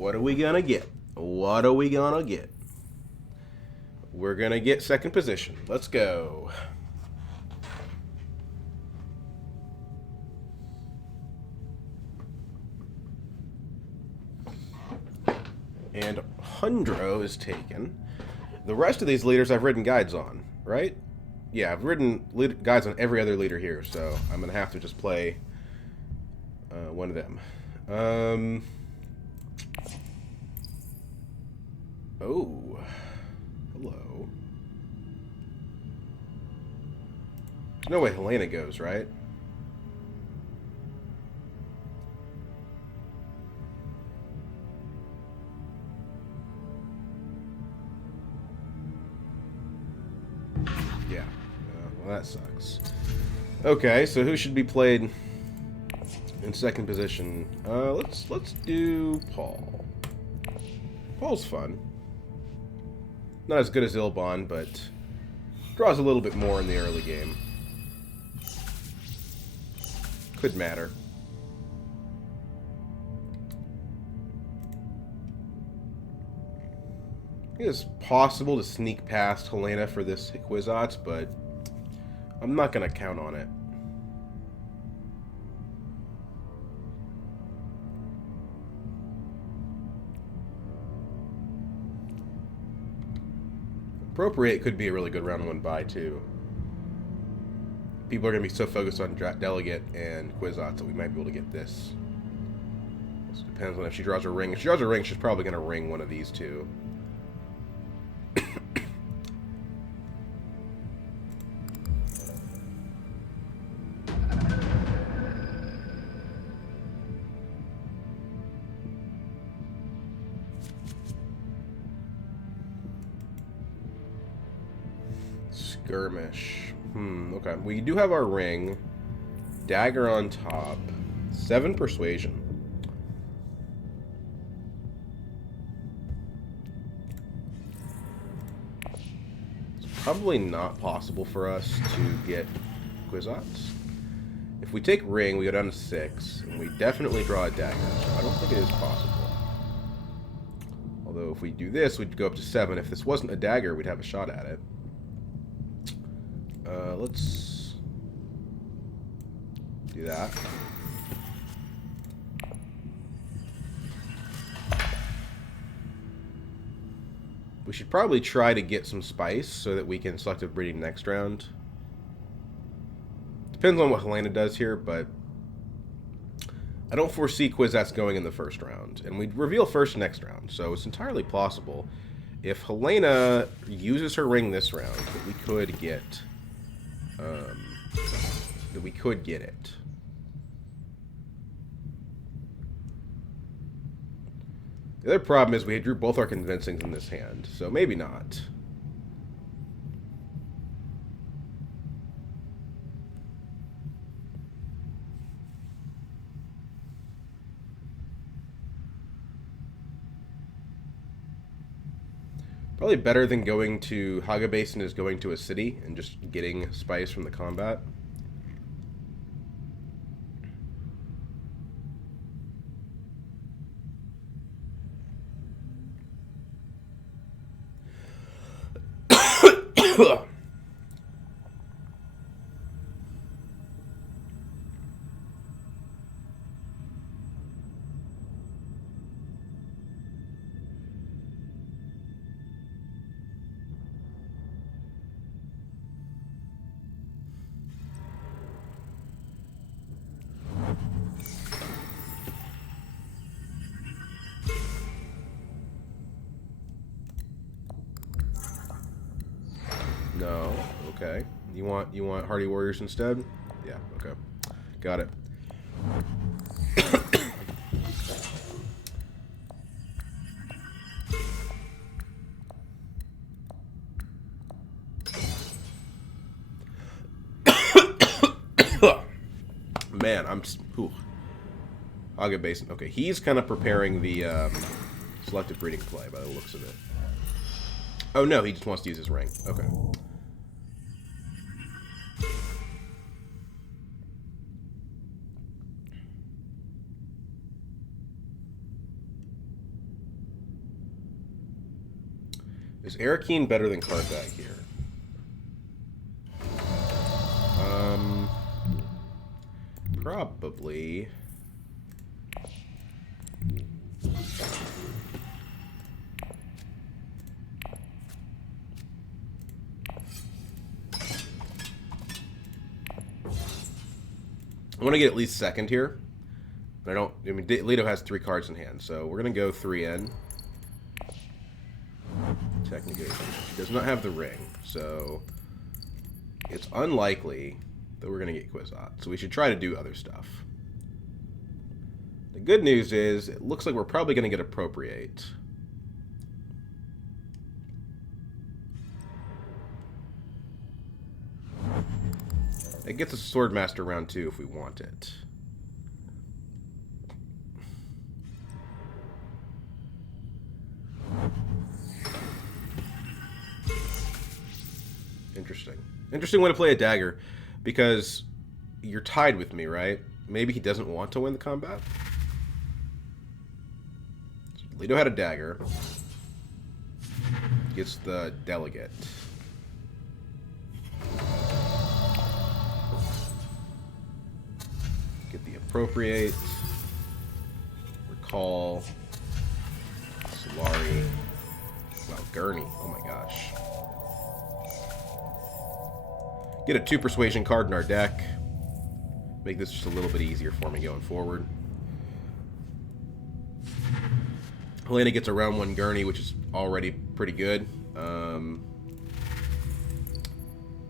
What are we gonna get? What are we gonna get? We're gonna get second position. Let's go. And Hundro is taken. The rest of these leaders I've ridden guides on, right? Yeah, I've ridden guides on every other leader here, so I'm going to have to just play one of them. Oh. Hello. There's no way Helena goes, right? Yeah. Well, that sucks. Okay, so who should be played in second position? Let's do Paul. Paul's fun. Not as good as Ilbon, but draws a little bit more in the early game. Could matter. I think it's possible to sneak past Helena for this Kwisatz, but I'm not going to count on it. Appropriate could be a really good round one buy, too. People are going to be so focused on Delegate and Kwisatz that we might be able to get this. It depends on if she draws a ring. If she draws a ring, she's probably going to ring one of these two. Skirmish. Okay. We do have our ring. Dagger on top. 7 persuasion. It's probably not possible for us to get Kwisatz. If we take ring, we go down to 6, and we definitely draw a dagger, so I don't think it is possible. Although if we do this, we'd go up to 7. If this wasn't a dagger, we'd have a shot at it. Let's do that. We should probably try to get some spice so that we can selective breeding next round. Depends on what Helena does here, but I don't foresee Kwisatz going in the first round. And we'd reveal first next round, so it's entirely possible if Helena uses her ring this round that we could get it. The other problem is we drew both our convincings in this hand, so maybe not. Probably better than going to Haga Basin is going to a city and just getting spice from the combat. No. Okay. You want Hardy Warriors instead? Yeah, okay. Got it. Man, I'm Haga Basin. Okay, he's kind of preparing the selective breeding play by the looks of it. Oh no, he just wants to use his ring. Okay. Is Arakeen better than Karthag here? Probably. I want to get at least second here. But I mean, Leto has 3 cards in hand, so we're going to go 3 in. Tech negotiation. She does not have the ring, so it's unlikely that we're going to get Kwisatz. So we should try to do other stuff. The good news is, it looks like we're probably going to get Appropriate. It gets a Swordmaster round 2 if we want it. Interesting. Interesting way to play a dagger, because you're tied with me, right? Maybe he doesn't want to win the combat. So Leto had a dagger. Gets the delegate. Get the appropriate. Recall. Solari. Wow, Gurney. Oh my gosh. Get a 2 persuasion card in our deck. Make this just a little bit easier for me going forward. Helena gets a round 1 Gurney, which is already pretty good.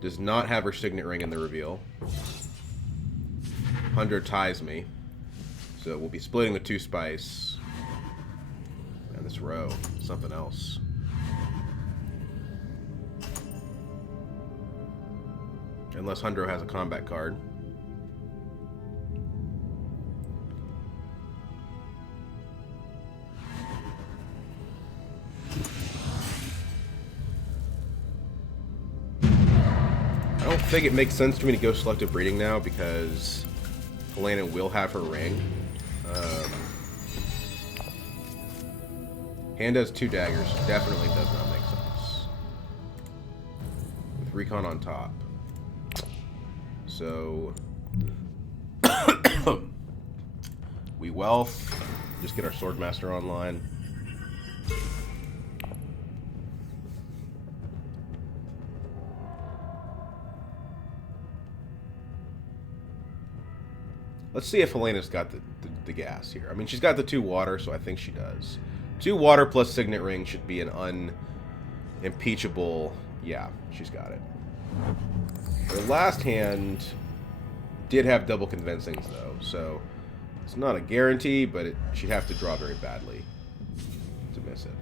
Does not have her signet ring in the reveal. 100 ties me. So we'll be splitting the 2 spice. And this row, something else. Unless Hundro has a combat card. I don't think it makes sense to me to go selective breeding now because Helena will have her ring. Hand has 2 daggers. Definitely does not make sense. With Recon on top. So we wealth. Just get our Swordmaster online. Let's see if Helena's got the gas here. I mean, she's got the 2 water, so I think she does. 2 water plus signet ring should be an unimpeachable... Yeah, she's got it. Her last hand did have double convincings, though, so it's not a guarantee, but she'd have to draw very badly to miss it.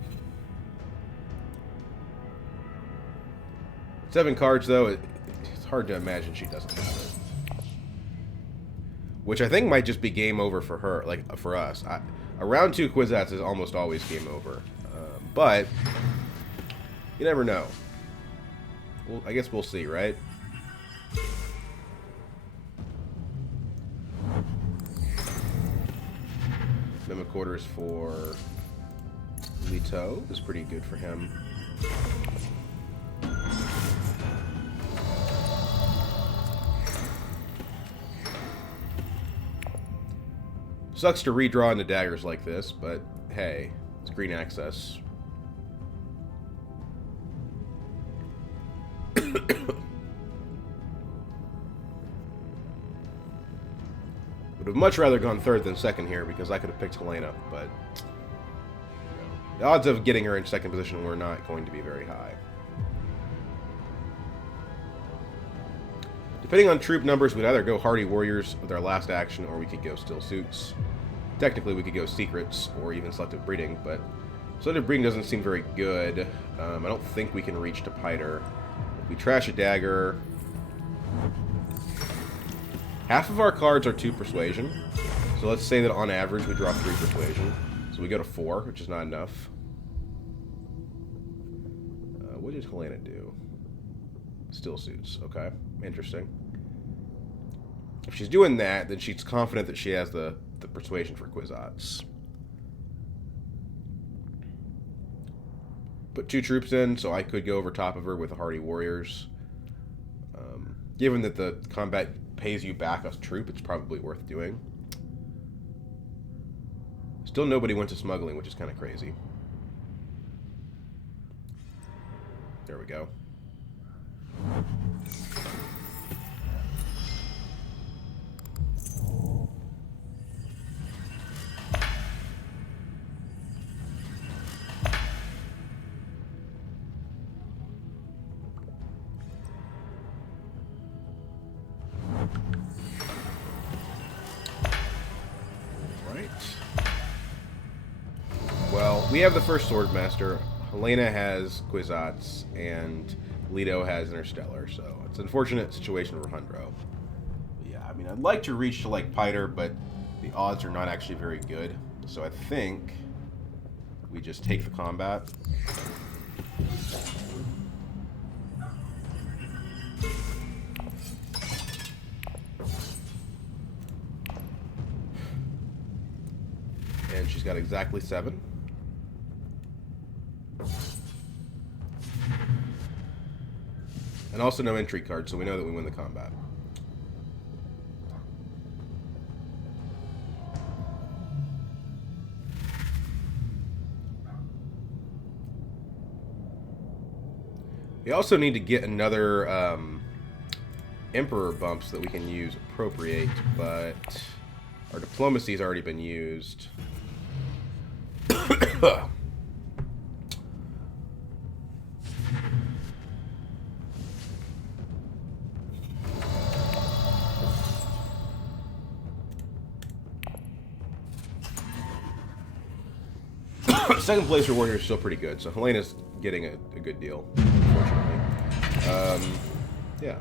7 cards, though, it's hard to imagine she doesn't have it. Which I think might just be game over for her, like, for us. A round 2 Kwisatz is almost always game over. But you never know. Well, I guess we'll see, right? Mimic-Quarters for Leto is pretty good for him. Sucks to redraw into daggers like this, but hey, it's green access. Would have much rather gone 3rd than 2nd here because I could have picked Helena, but you know, the odds of getting her in 2nd position were not going to be very high. Depending on troop numbers, we'd either go Hardy Warriors with our last action, or we could go Still Suits. Technically, we could go Secrets, or even Selective Breeding, but Selective Breeding doesn't seem very good. I don't think we can reach to Piter. If we trash a dagger... Half of our cards are 2 Persuasion, so let's say that on average we draw 3 Persuasion. So we go to 4, which is not enough. What did Helena do? Still Suits. Okay, interesting. If she's doing that, then she's confident that she has the Persuasion for Kwisatz. put 2 troops in, so I could go over top of her with the Hardy Warriors. Given that the combat pays you back a troop, it's probably worth doing. Still nobody went to smuggling, which is kind of crazy. There we go. Well, we have the first Swordmaster. Helena has Kwisatz, and Leto has Interstellar, so it's an unfortunate situation for Hundro. Yeah, I mean, I'd like to reach to, like, Piter, but the odds are not actually very good. So I think we just take the combat. And she's got exactly 7. And also no entry card, so we know that we win the combat. We also need to get another Emperor bump so that we can use Appropriate, but our Diplomacy has already been used. Second place Warrior is still pretty good, so Helena's getting a good deal, unfortunately. Yeah.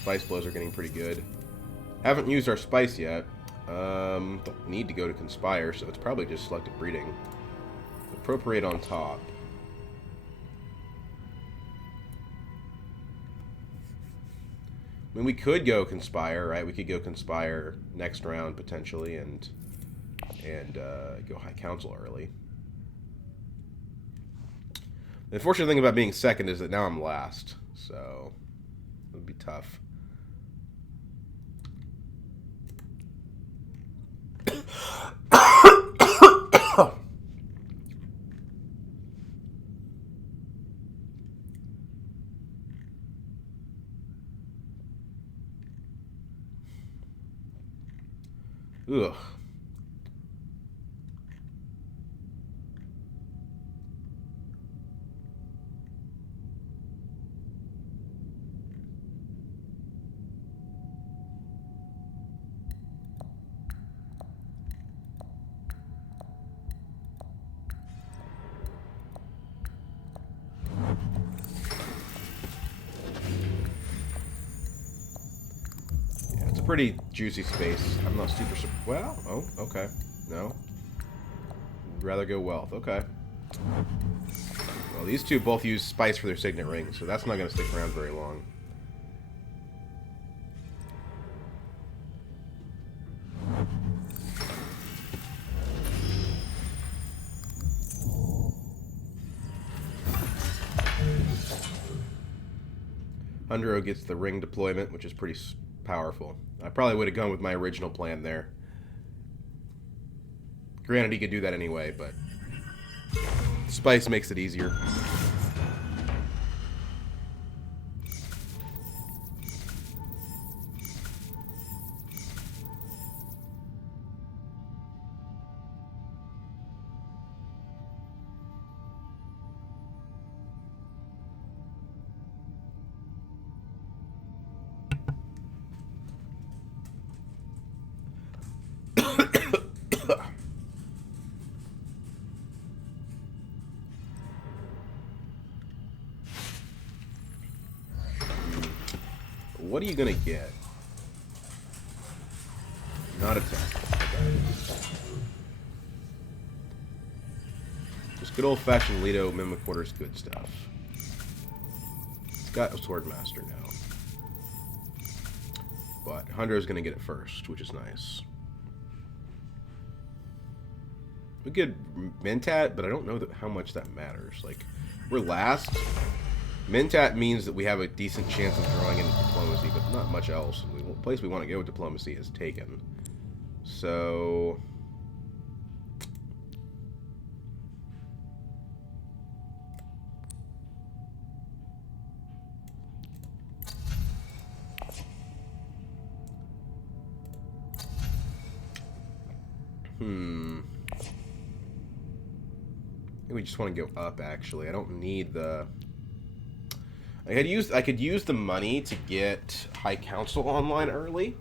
Spice blows are getting pretty good. Haven't used our spice yet. Don't need to go to Conspire, so it's probably just selective breeding. Appropriate on top. I mean, we could go Conspire, right? We could go Conspire next round, potentially, and go High Council early. The unfortunate thing about being second is that now I'm last, so it would be tough. Ugh. Pretty juicy space. I'm not super... Well, oh, okay. No. Would rather go Wealth. Okay. Well, these two both use Spice for their Signet Rings, so that's not going to stick around very long. Hundro gets the ring deployment, which is pretty powerful. I probably would have gone with my original plan there. Granted, he could do that anyway, but Spice makes it easier. What are you gonna get? Not attack. Okay. Just good old-fashioned Leto Mimic Quarters good stuff. Got a Swordmaster now. but Hunter's going to get it first, which is nice. We get Mentat, but I don't know how much that matters. Like, we're last. Mentat means that we have a decent chance of drawing into diplomacy, but not much else. The place we want to go with diplomacy is taken. So... we just want to go up, actually. I don't need the... I could use the money to get High Council online early,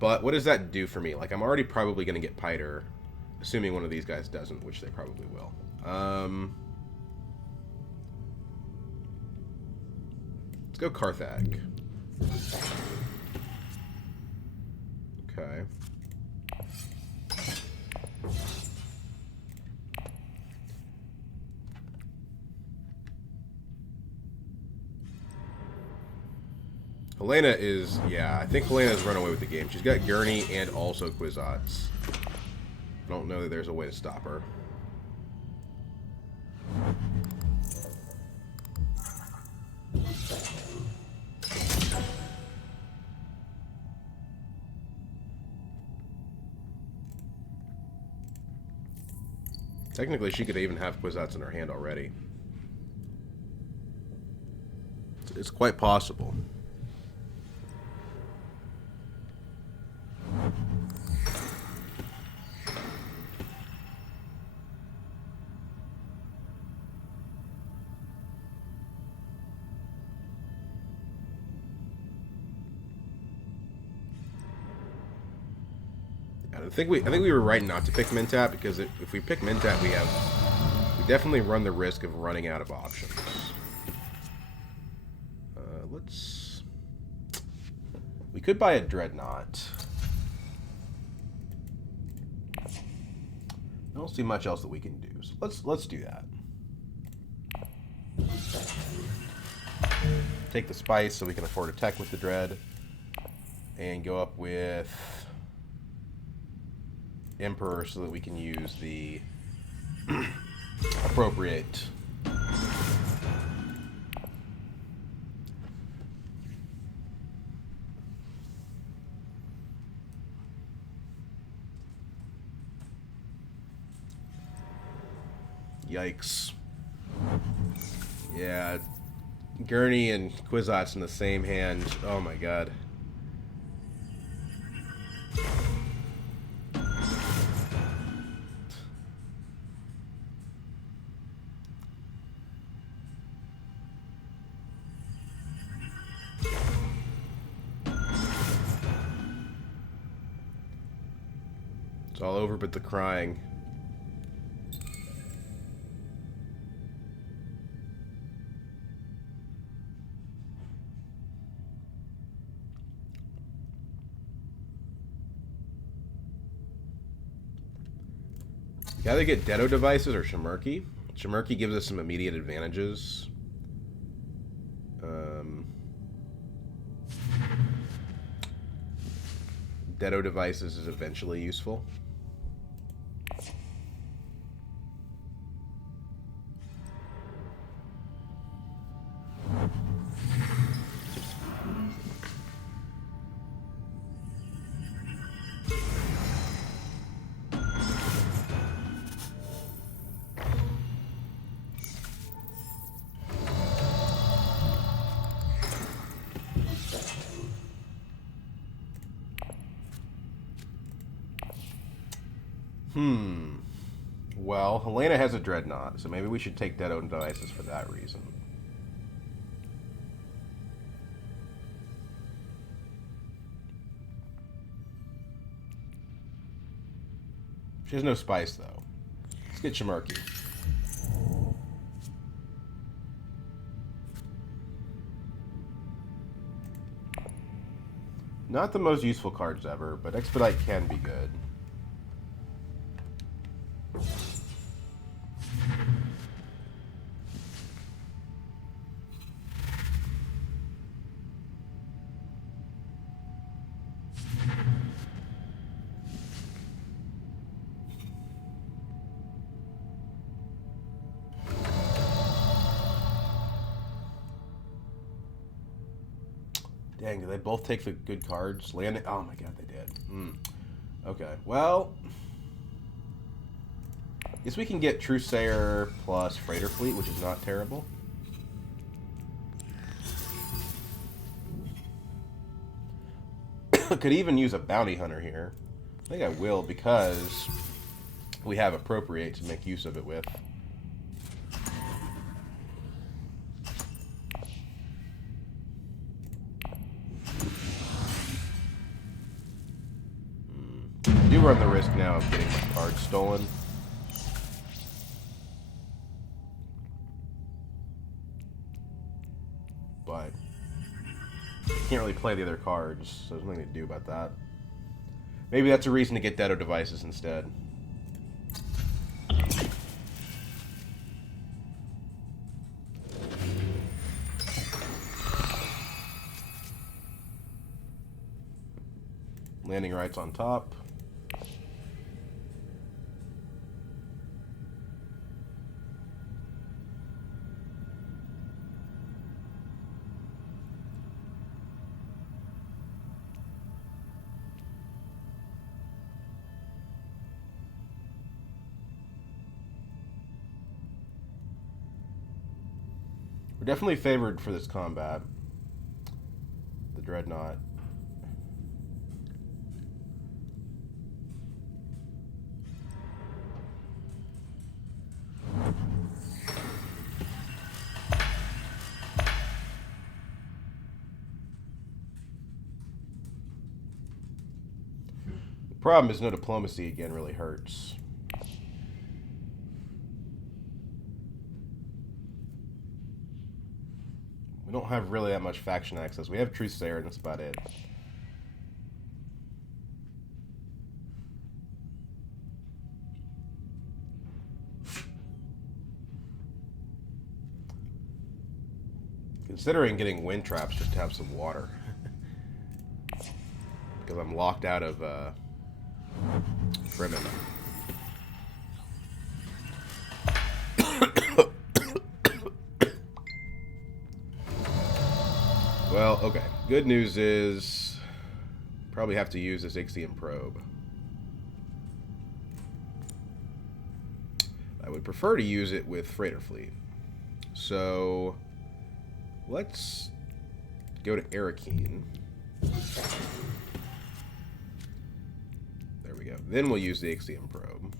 but what does that do for me? Like, I'm already probably going to get Piter, assuming one of these guys doesn't, which they probably will. Let's go Carthag. Okay. Helena is, yeah, I think Helena's run away with the game. She's got Gurney and also Kwisatz. I don't know that there's a way to stop her. Technically, she could even have Kwisatz in her hand already. It's quite possible. I think we were right not to pick Mentat, because if we pick Mentat, we definitely run the risk of running out of options. We could buy a Dreadnought. I don't see much else that we can do, so let's do that. Take the spice so we can afford a tech with the Dread, and go up with Emperor so that we can use the appropriate yikes. Yeah, Gurney and Kwisatz in the same hand. Oh my god. It's all over but the crying. You either get Deto devices or Shimerki. Shimerki gives us some immediate advantages. Deto devices is eventually useful. Well, Helena has a Dreadnought, so maybe we should take Deto devices for that reason. She has no spice, though. Let's get Shimerki. Not the most useful cards ever, but Expedite can be good. Dang, did they both take the good cards? Landing? Oh my god, they did. Okay, well... guess we can get Trusayer plus Freighter Fleet, which is not terrible. Could even use a Bounty Hunter here. I think I will, because we have Appropriate to make use of it with. I do run the risk now of getting my cards stolen. But can't really play the other cards, so there's nothing to do about that. Maybe that's a reason to get Detonate devices instead. Landing rights on top. We're definitely favored for this combat. The Dreadnought. The problem is no diplomacy again really hurts. We don't have really that much faction access. We have Trusayer, and that's about it. Considering getting wind traps just to have some water. Because I'm locked out of Fremen. Well, okay. Good news is probably have to use this Ixion probe. I would prefer to use it with Freighter Fleet. So let's go to Arakeen. There we go. Then we'll use the Ixion probe.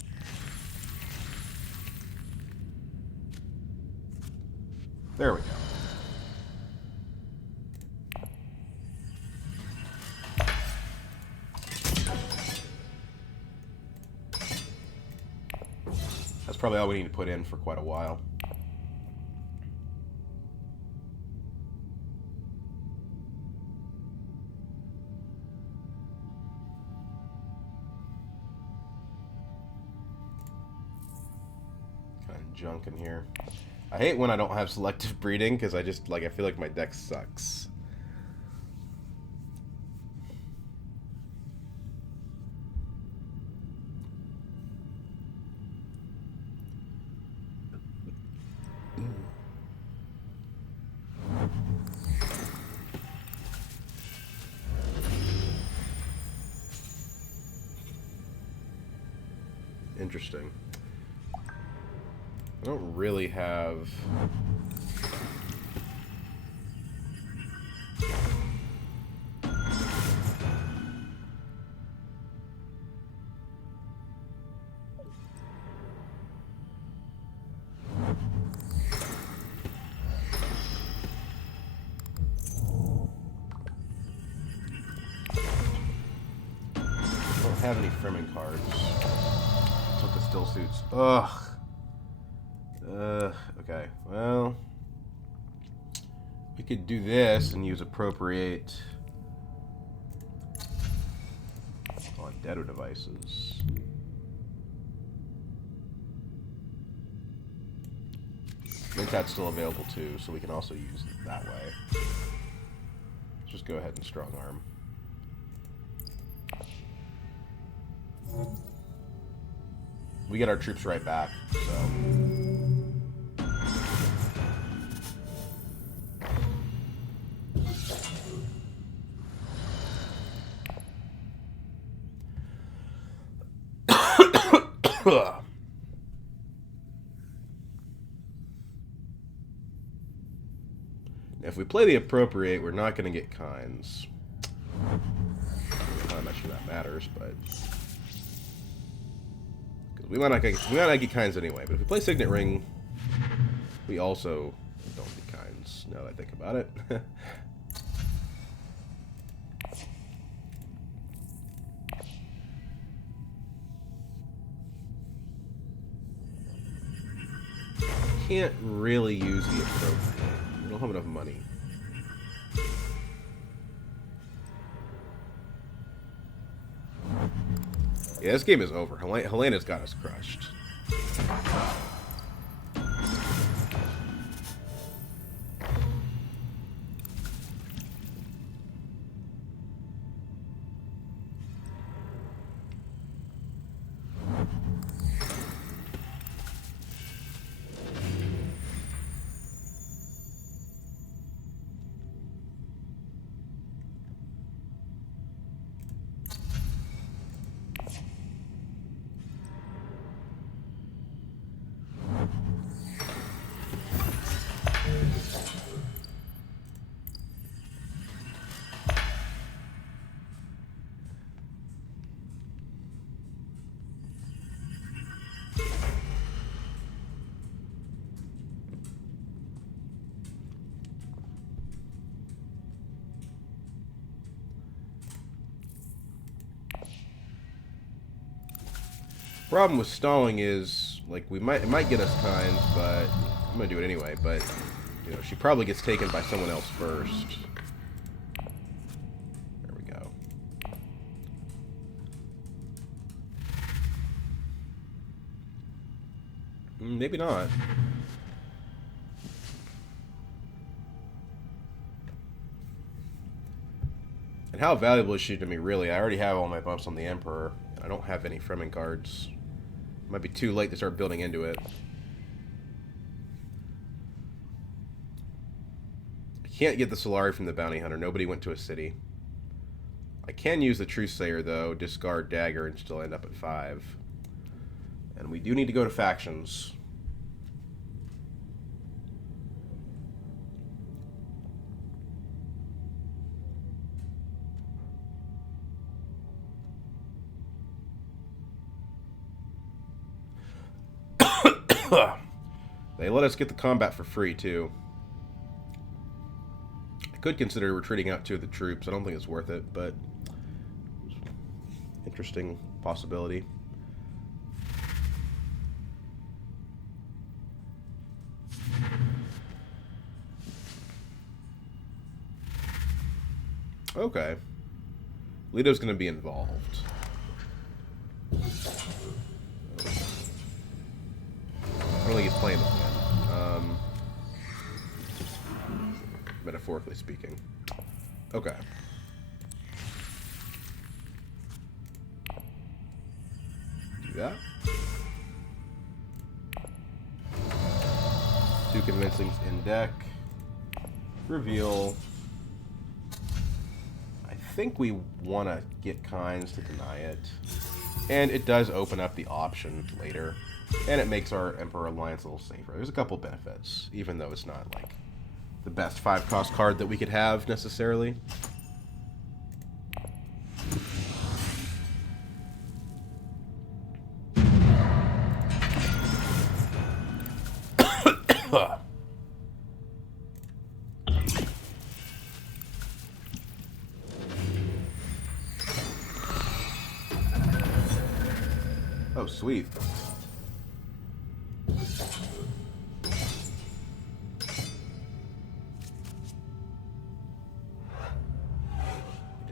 There we go. That's probably all we need to put in for quite a while. Kind of junk in here. I hate when I don't have selective breeding because I just I feel like my deck sucks. Interesting. I don't really have... have any Fremen cards. Took the still suits. Ugh. Okay. Well, we could do this and use Appropriate on Dedo devices. I think that's still available too, so we can also use it that way. Let's just go ahead and strong arm. We get our troops right back, so... If we play the appropriate, we're not going to get kinds. I'm not sure that matters, but because we might not get kinds anyway. But if we play Signet Ring, we also don't get kinds. Now that I think about it. Can't really use the appropriate. We don't have enough money. Yeah, this game is over. Helena's got us crushed. Problem with stalling is, like, it might get us kinds, but I'm gonna do it anyway. But you know, she probably gets taken by someone else first. There we go. Maybe not. And how valuable is she to me, really? I already have all my buffs on the Emperor, and I don't have any Fremen cards. Might be too late to start building into it. I can't get the Solari from the Bounty Hunter. Nobody went to a city. I can use the Truthsayer, though, discard Dagger, and still end up at 5. And we do need to go to factions. They let us get the combat for free, too. I could consider retreating out 2 of the troops. I don't think it's worth it, but interesting possibility. Okay. Leto's going to be involved. I don't think he's playing this man. Metaphorically speaking. Okay. Do that. 2 convincings in deck. Reveal. I think we want to get kinds to deny it. And it does open up the option later. And it makes our Emperor Alliance a little safer. There's a couple benefits, even though it's not, like, the best 5-cost card that we could have, necessarily. Oh, sweet.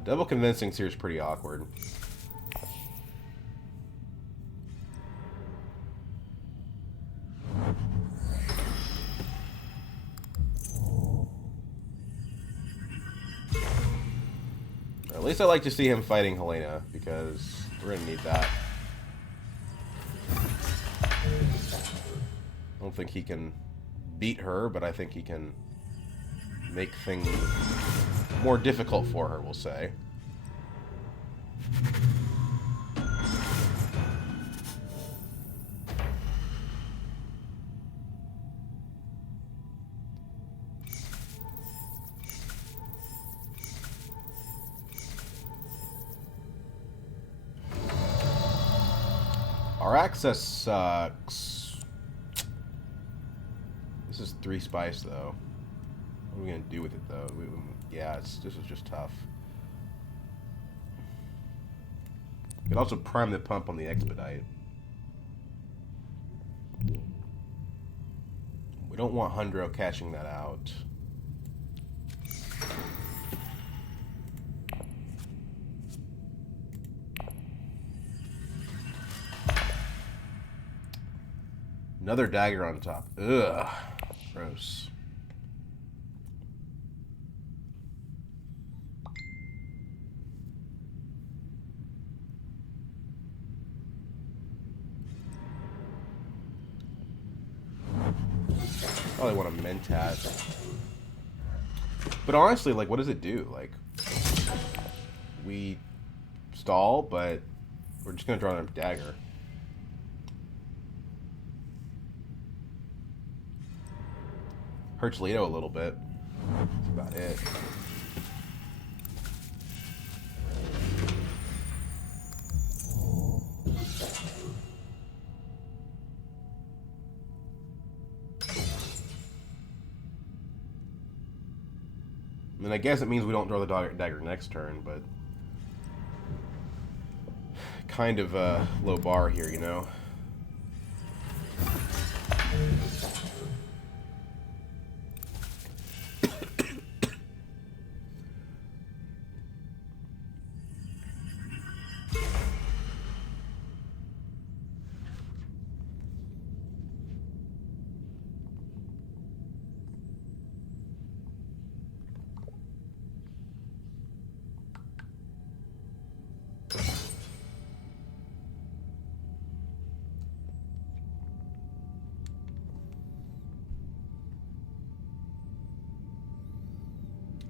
Double convincing here is pretty awkward. At least I like to see him fighting Helena, because we're gonna need that. I don't think he can beat her, but I think he can make things more difficult for her, we'll say. Our access sucks. This is 3 spice, though. What are we going to do with it, though? Yeah, this is just tough. You could also prime the pump on the expedite. We don't want Hundro cashing that out. Another dagger on top. Ugh. Gross. Probably want a Mentat. But honestly, like, what does it do? Like, we stall, but we're just going to draw a dagger. Hurts Leto a little bit. That's about it. And I guess it means we don't draw the dagger next turn, but kind of a low bar here, you know?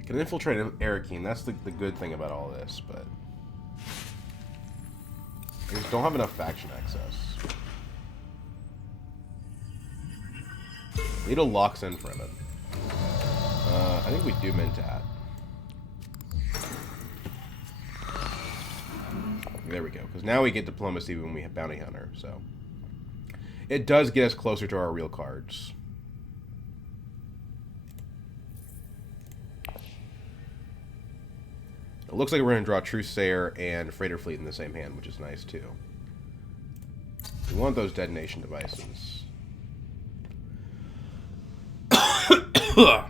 Can infiltrate Arakeen. That's the good thing about all this, but I just don't have enough faction access. Leto locks in for him. I think we do Mentat. There we go. Because now we get Diplomacy when we have Bounty Hunter, so it does get us closer to our real cards. It looks like we're going to draw Truthsayer and Freighter Fleet in the same hand, which is nice, too. We want those detonation devices. We'll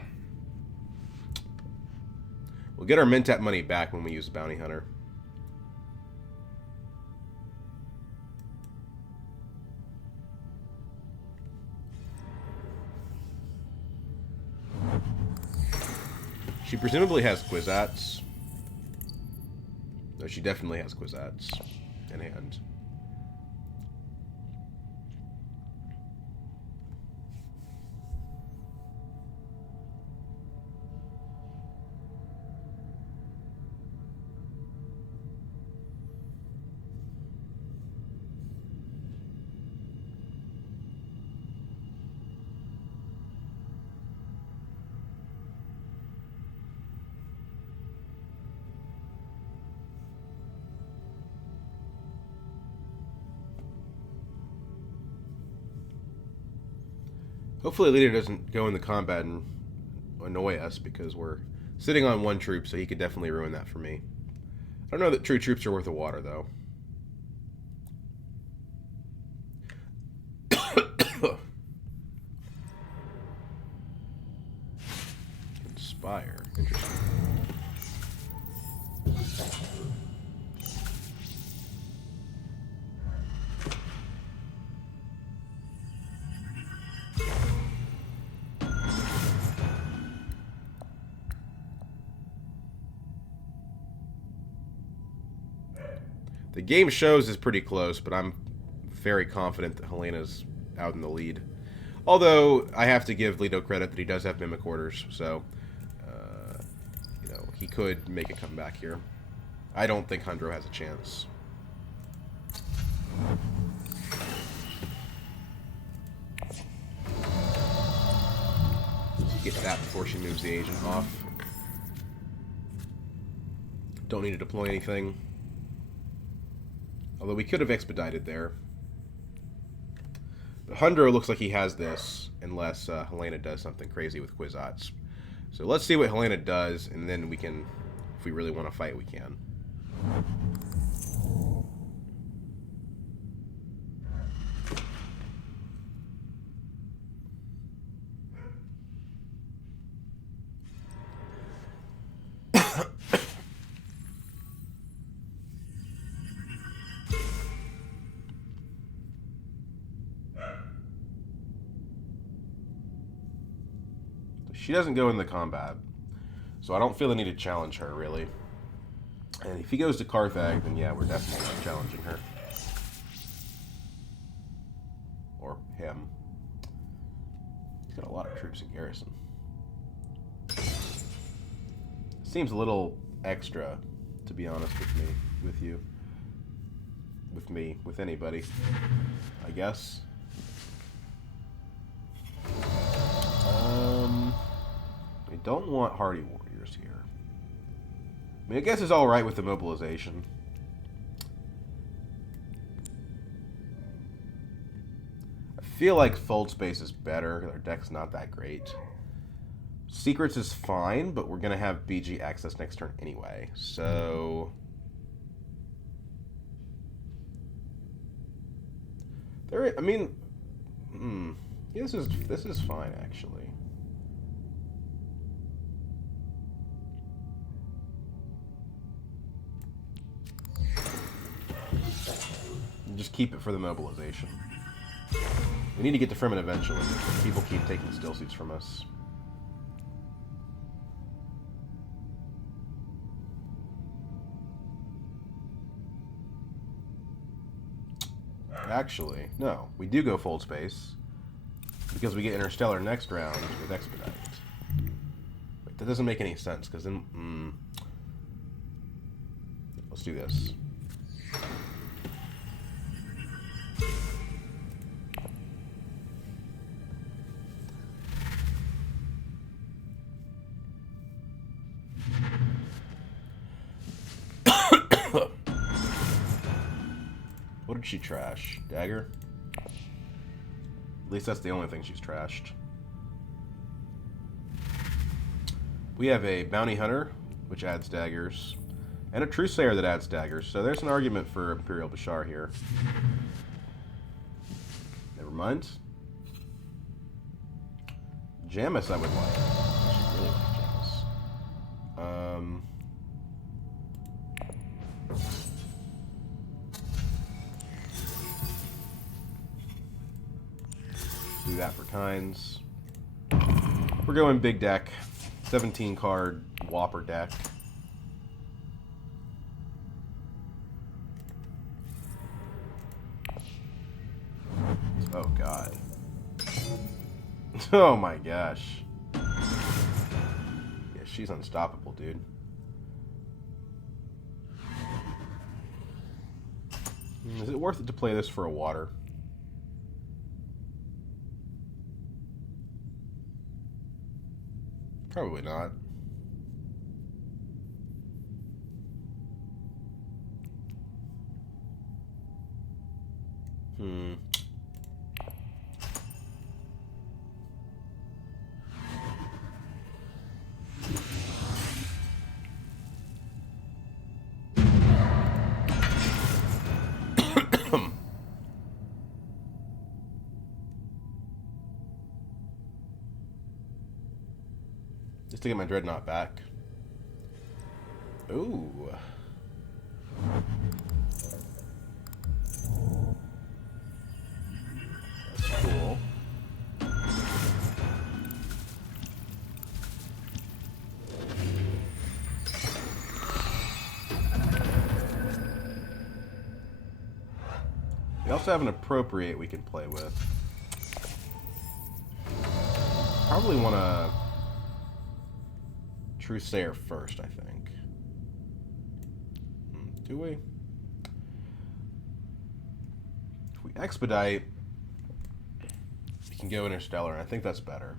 get our Mentat money back when we use the Bounty Hunter. She presumably has Kwisatz. No, she definitely has Kwisatz in hand. Hopefully Leader doesn't go into combat and annoy us because we're sitting on 1 troop, so he could definitely ruin that for me. I don't know that true troops are worth the water, though. Inspire. Interesting. The game shows is pretty close, but I'm very confident that Helena's out in the lead. Although, I have to give Leto credit that he does have Mimic Orders, so, you know, he could make a comeback here. I don't think Hundro has a chance. Get that before she moves the agent off. Don't need to deploy anything. Although we could have expedited there. Hundro looks like he has this, unless Helena does something crazy with Kwisatz. So let's see what Helena does, and then we can, if we really want to fight, we can. She doesn't go in the combat, so I don't feel the need to challenge her, really. And if he goes to Carthage, then yeah, we're definitely not challenging her. Or him. He's got a lot of troops in garrison. Seems a little extra, to be honest with me, with you. With me, with anybody, I guess. I don't want hardy warriors here. I mean, I guess it's alright with the mobilization. I feel like Fold Space is better. Our deck's not that great. Secrets is fine, but we're going to have BG access next turn anyway. So... I mean... yeah, this is fine, actually. Just keep it for the mobilization. We need to get to Fremen eventually. People keep taking still seats from us. Actually, no. We do go Fold Space. Because we get Interstellar next round with Expedite. Wait, that doesn't make any sense, because then... Let's do this. What did she trash? Dagger? At least that's the only thing she's trashed. We have a Bounty Hunter, which adds daggers, and a Truesayer that adds daggers, so there's an argument for Imperial Bashar here. Never mind. Jamis I would like. I should really like Jamis. Do that for Kynes. We're going big deck. 17 card Whopper deck. Oh god. Oh my gosh. Yeah, she's unstoppable, dude. Is it worth it to play this for a water? Probably not. Just to get my Dreadnought back. Ooh. That's cool. We also have an Appropriate we can play with. Probably want to Truesayer first, I think. Do we? If we Expedite, we can go Interstellar, and I think that's better.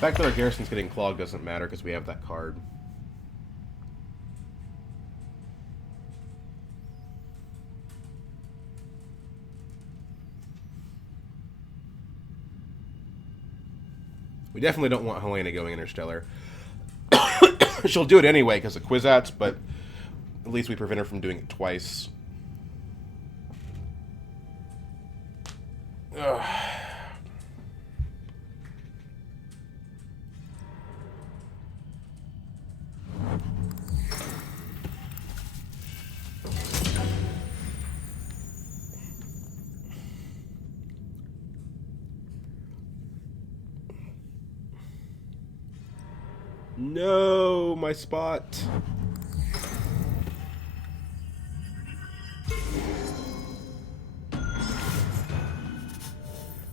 fact that our garrison's getting clogged doesn't matter because we have that card. We definitely don't want Helena going interstellar. She'll do it anyway because of Kwisatz, but at least we prevent her from doing it twice. Ugh. No, my spot.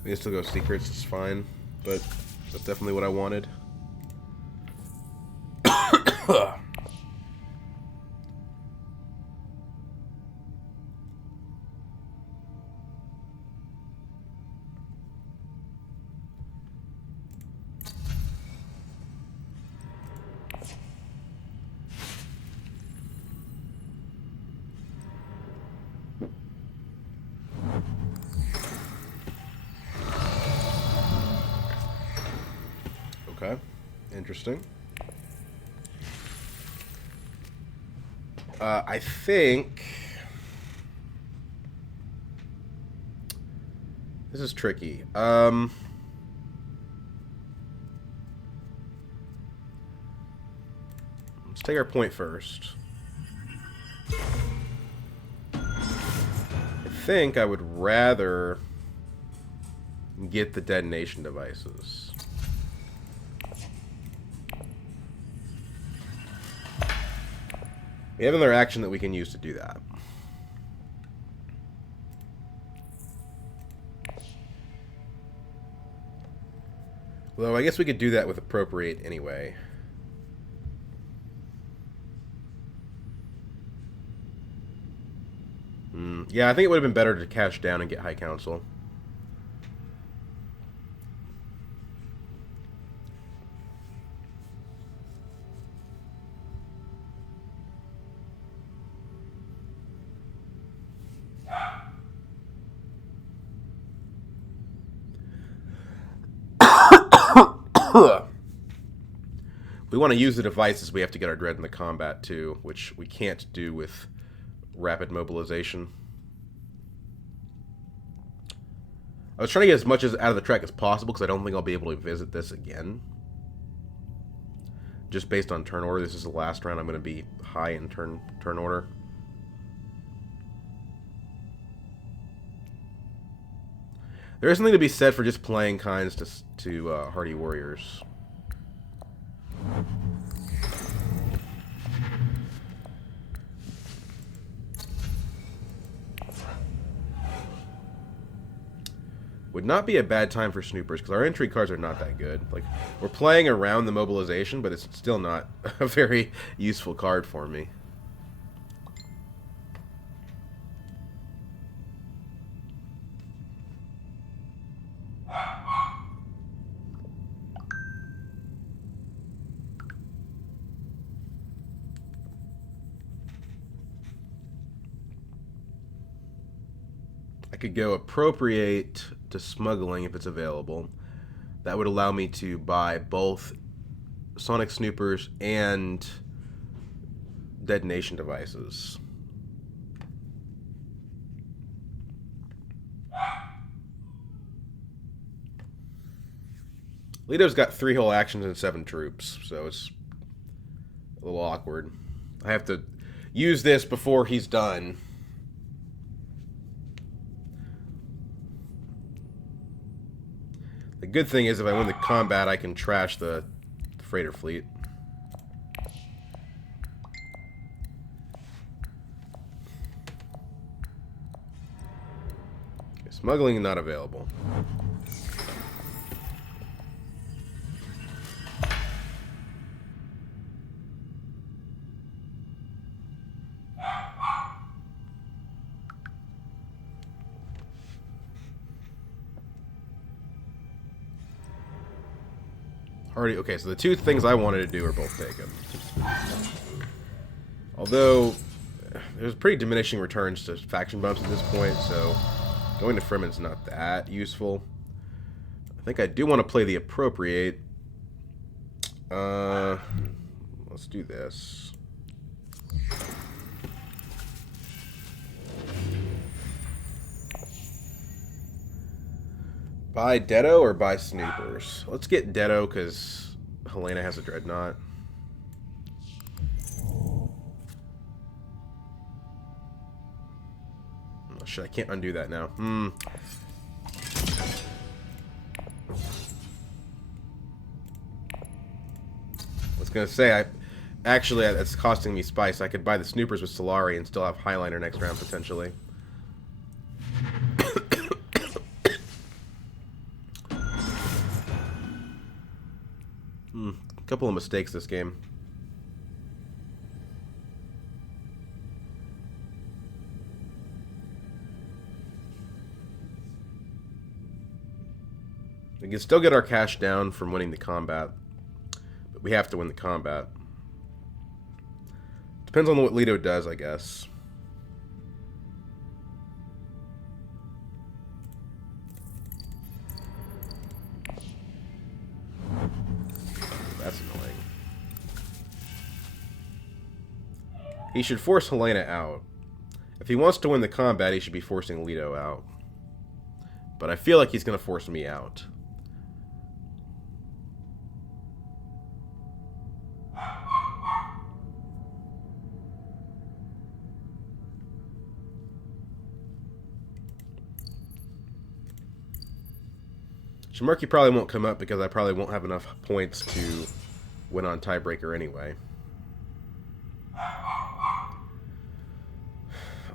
We can still go secrets, it's fine, but that's definitely what I wanted. Okay, interesting. I think this is tricky. Let's take our point first. I think I would rather get the detonation devices. We have another action that we can use to do that. Although I guess we could do that with appropriate anyway. Yeah, I think it would have been better to cash down and get High Council. We want to use the devices, we have to get our Dread in the combat too, which we can't do with rapid mobilization. I was trying to get as much out of the track as possible because I don't think I'll be able to visit this again. Just based on turn order, this is the last round. I'm going to be high in turn order. There is something to be said for just playing kinds to hardy warriors. Would not be a bad time for snoopers because our entry cards are not that good. Like, we're playing around the mobilization, but it's still not a very useful card for me. I could go appropriate to smuggling if it's available. That would allow me to buy both sonic snoopers and detonation devices. Leto's got 3 whole actions and 7 troops, so it's a little awkward. I have to use this before he's done. The good thing is if I win the combat, I can trash the freighter fleet. Okay, smuggling not available. already... Okay, so the two things I wanted to do are both taken. Although, there's pretty diminishing returns to faction bumps at this point, so going to Fremen's not that useful. I think I do want to play the Appropriate. Let's do this. Buy Detto or buy Snoopers? Let's get Detto because Helena has a Dreadnought. Oh, shit, I can't undo that now. I was gonna say, actually that's costing me spice. I could buy the Snoopers with Solari and still have Highliner next round potentially. Couple of mistakes this game. We can still get our cash down from winning the combat, but we have to win the combat. Depends on what Leto does, I guess. That's annoying. He should force Helena out. If he wants to win the combat, he should be forcing Leto out. But I feel like he's going to force me out. Shamarki probably won't come up because I probably won't have enough points to win on tiebreaker anyway.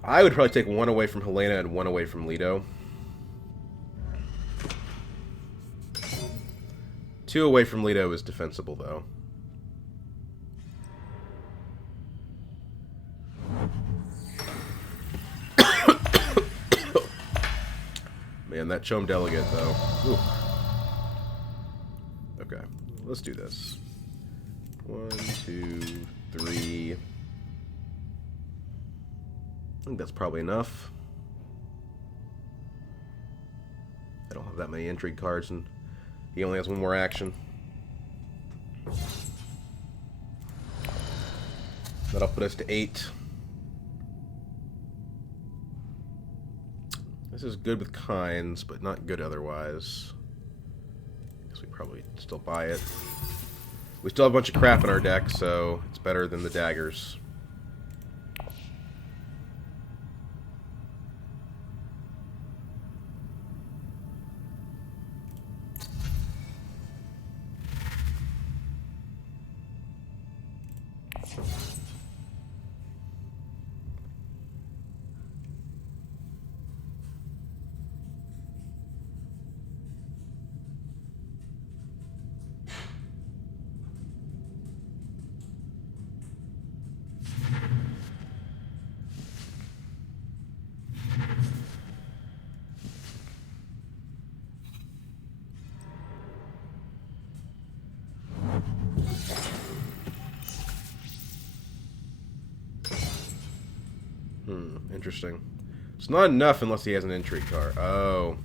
I would probably take one away from Helena and one away from Leto. 2 away from Leto is defensible, though. Man, that Chome Delegate, though. Ooh. Okay, let's do this. 1, 2, 3. I think that's probably enough. I don't have that many intrigue cards, and he only has one more action. That'll put us to 8. This is good with Kinds, but not good otherwise. I guess we probably still buy it. We still have a bunch of crap in our deck, so it's better than the daggers. Interesting. It's not enough unless he has an intrigue card. Oh.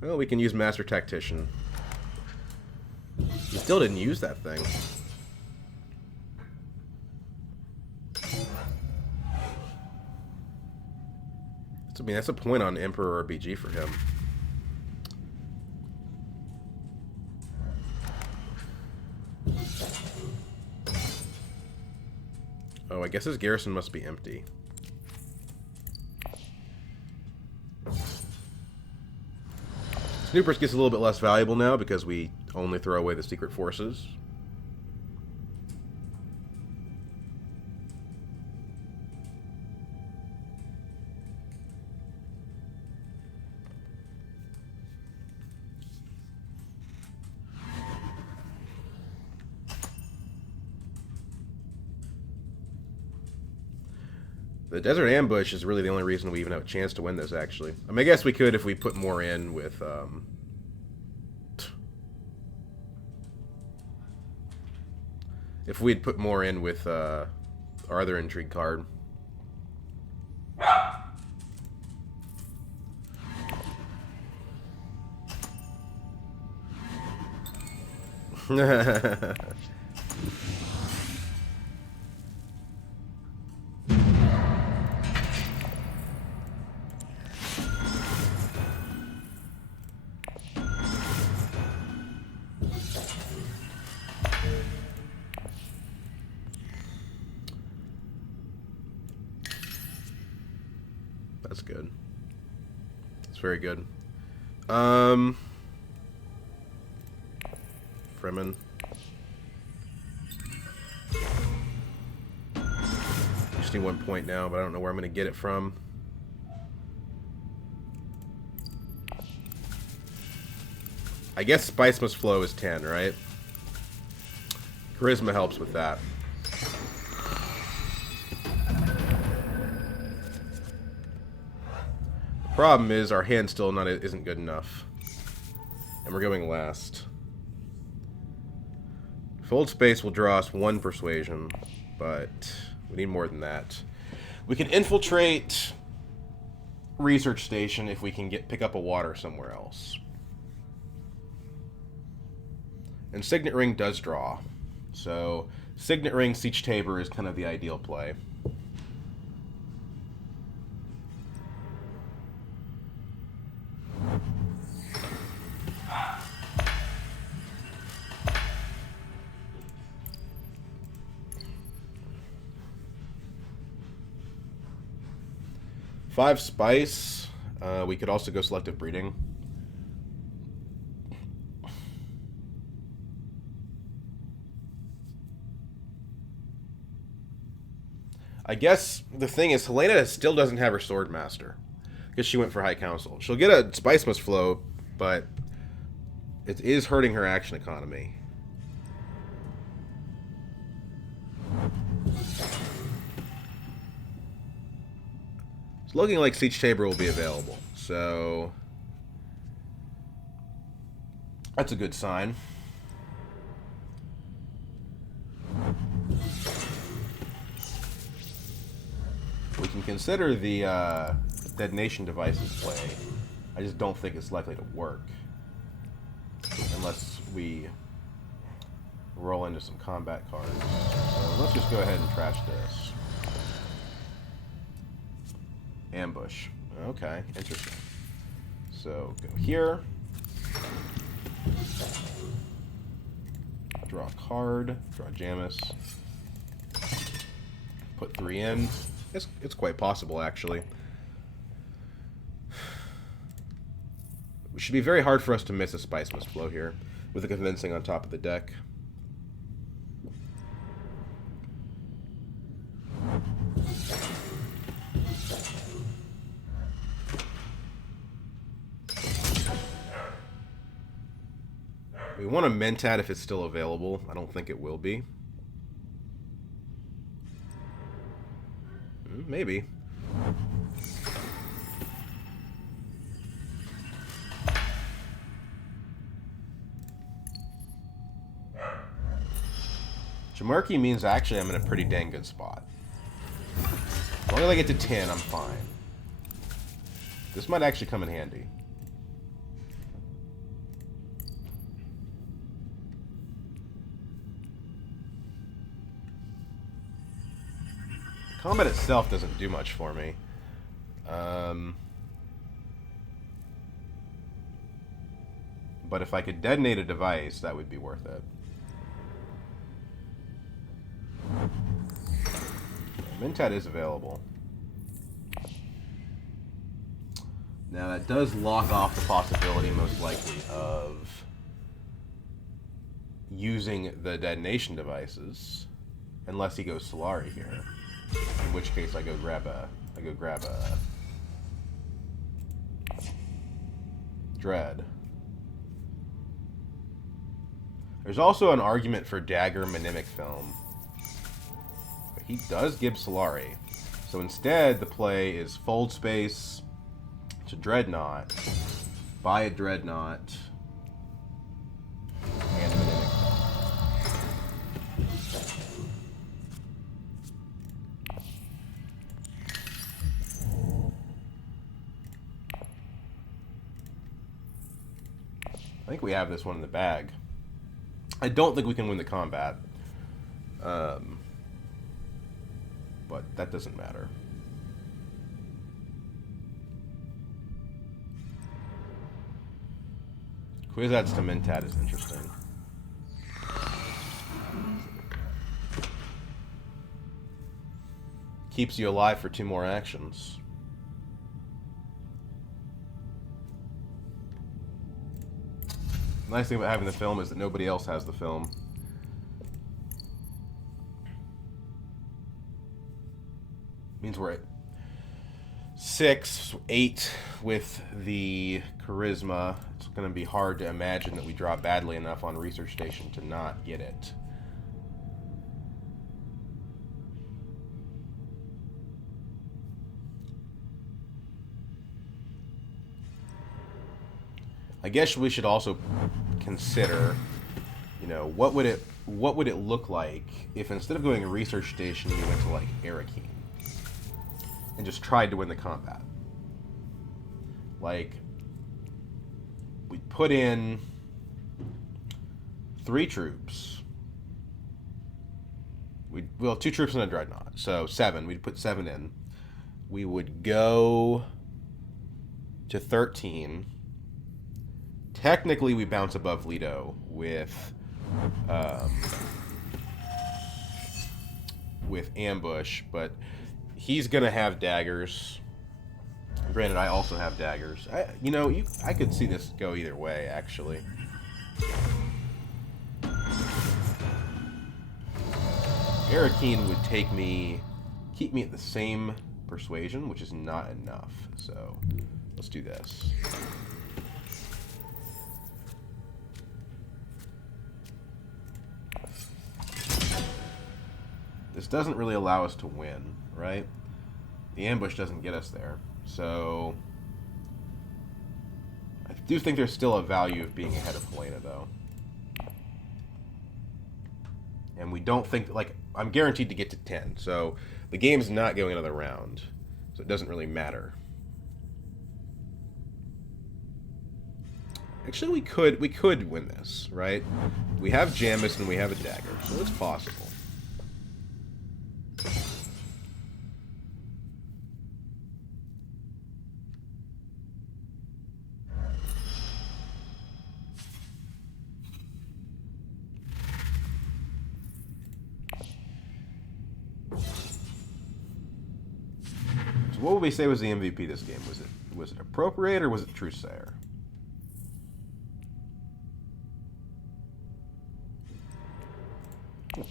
Well, we can use Master Tactician. He still didn't use that thing. I mean, that's a point on Emperor or BG for him. Oh, I guess his garrison must be empty. Snoopers gets a little bit less valuable now because we only throw away the secret forces. The Desert Ambush is really the only reason we even have a chance to win this, actually. I mean, I guess we could if we put more in with, If we'd put more in with our other intrigue card. That's good. That's very good. Fremen. Just need 1 point now, but I don't know where I'm going to get it from. I guess Spice Must Flow is 10, right? Charisma helps with that. The problem is our hand still isn't good enough. And we're going last. Fold Space will draw us 1 persuasion, but we need more than that. We can infiltrate Research Station if we can pick up a water somewhere else. And Signet Ring does draw. So Signet Ring, Siege Tabor is kind of the ideal play. Five Spice. We could also go Selective Breeding. I guess the thing is, Helena still doesn't have her Sword Master. Because she went for High Council. She'll get a Spice Must Flow, but it is hurting her action economy. It's looking like Siege Tabor will be available, so that's a good sign. We can consider the detonation devices play. I just don't think it's likely to work unless we roll into some combat cards. So let's just go ahead and trash this. Ambush. Okay, interesting. So go here. Draw a card. Draw Jamis. Put 3 in. It's quite possible, actually. It should be very hard for us to miss a Spice Must Flow here, with a Convincing on top of the deck. We want a Mentat if it's still available. I don't think it will be. Maybe. Jamarki means actually I'm in a pretty dang good spot. As long as I get to 10, I'm fine. This might actually come in handy. Combat itself doesn't do much for me. But if I could detonate a device, that would be worth it. Mentat is available. Now that does lock off the possibility, most likely, of using the detonation devices, unless he goes Solari here. In which case, I go grab a Dread. There's also an argument for Dagger Mnemic Film. But he does give Solari. So instead, the play is Fold Space to Dreadnought, buy a Dreadnought, and Mnemic Film. I think we have this one in the bag. I don't think we can win the combat. But that doesn't matter. Kwisatz to Mentat is interesting. Keeps you alive for 2 more actions. The nice thing about having the film is that nobody else has the film. Means we're at 6, 8 with the charisma. It's going to be hard to imagine that we draw badly enough on research station to not get it. I guess we should also consider, you know, what would it look like if instead of going to research station we went to like Arakeen and just tried to win the combat. Like, we put in 3 troops. 2 troops and a dreadnought, so 7. We'd put 7 in. We would go to 13. Technically, we bounce above Leto with ambush, but he's gonna have daggers. Granted, I also have daggers. I could see this go either way, actually. Arakeen would keep me at the same persuasion, which is not enough. So let's do this. This doesn't really allow us to win, right? The ambush doesn't get us there. So I do think there's still a value of being ahead of Helena, though. And we don't think, like, I'm guaranteed to get to 10, so the game's not going another round, so it doesn't really matter. Actually, we could win this, right? We have Jamis and we have a dagger, so it's possible. So what would we say was the MVP this game? Was it Appropriate or was it Trusayer?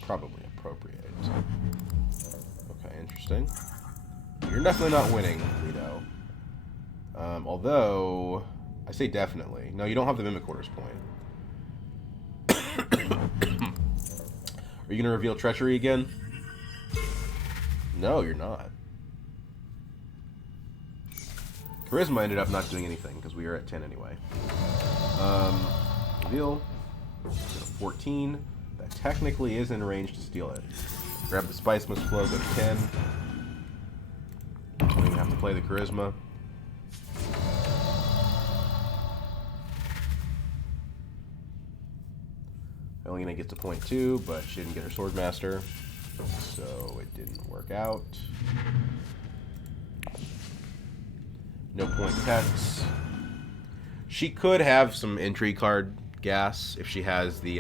Probably Appropriate. Okay, interesting. You're definitely not winning, Leto. Although, I say definitely. No, you don't have the Mimic Quarters point. Are you going to reveal Treachery again? No, you're not. Charisma ended up not doing anything, because we were at 10 anyway. Reveal. 14. That technically is in range to steal it. Grab the Spice Must Flow, go to 10. Don't even have to play the Charisma. Helena gets to point 2, but she didn't get her Swordmaster, so it didn't work out. No point Tets. She could have some entry card gas if she has the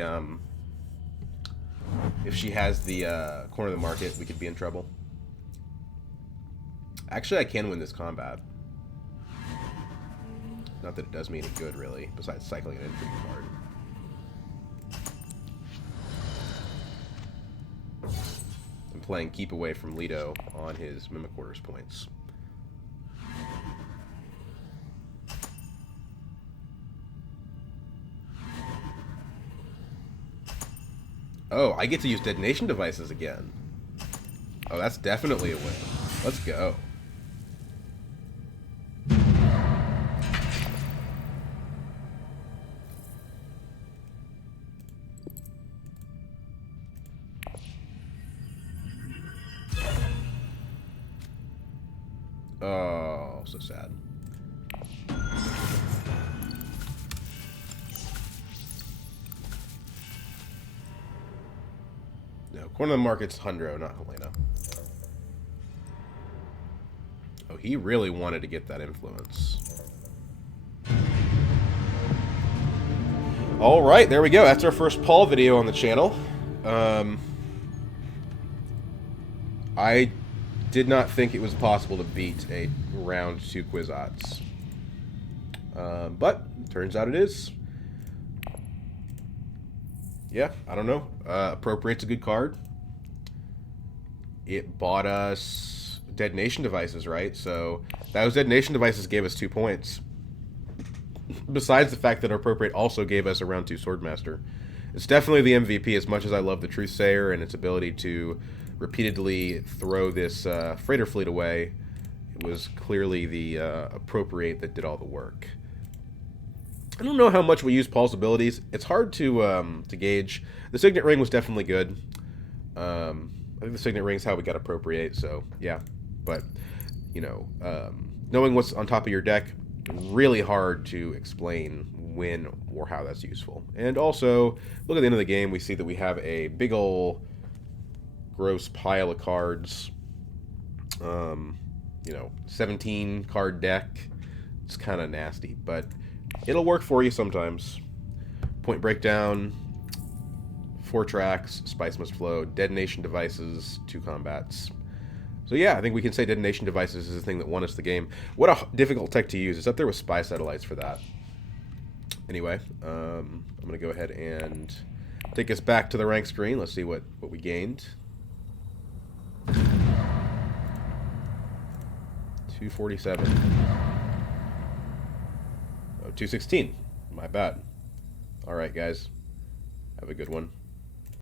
corner of the market. We could be in trouble. Actually, I can win this combat. Not that it does me any good, really, besides cycling an entry card. I'm playing Keep Away from Leto on his Mimic Quarters points. Oh, I get to use detonation devices again. Oh, that's definitely a win. Let's go. Oh, so sad. Corner of the market's Hundro, not Helena. Oh, he really wanted to get that influence. Alright, there we go. That's our first Paul video on the channel. I did not think it was possible to beat a round 2 Kwisatz. But, turns out it is. Yeah, I don't know. Appropriate's a good card. It bought us detonation devices, right? So, those detonation devices gave us 2 points. Besides the fact that Appropriate also gave us a round 2 Swordmaster. It's definitely the MVP, as much as I love the Truthsayer and its ability to repeatedly throw this freighter fleet away. It was clearly the Appropriate that did all the work. I don't know how much we use Paul's abilities. It's hard to gauge. The Signet Ring was definitely good. I think the Signet Ring's how we got Appropriate, so yeah. But, you know, knowing what's on top of your deck, really hard to explain when or how that's useful. And also, look at the end of the game, we see that we have a big ol' gross pile of cards. You know, 17 card deck. It's kind of nasty, but it'll work for you sometimes. Point Breakdown, 4 tracks, Spice Must Flow, Detonation Devices, 2 combats. So yeah, I think we can say Detonation Devices is the thing that won us the game. What a difficult tech to use. It's up there with Spy Satellites for that. Anyway, I'm going to go ahead and take us back to the rank screen. Let's see what we gained. 247. Oh, 216. My bad. Alright, guys. Have a good one.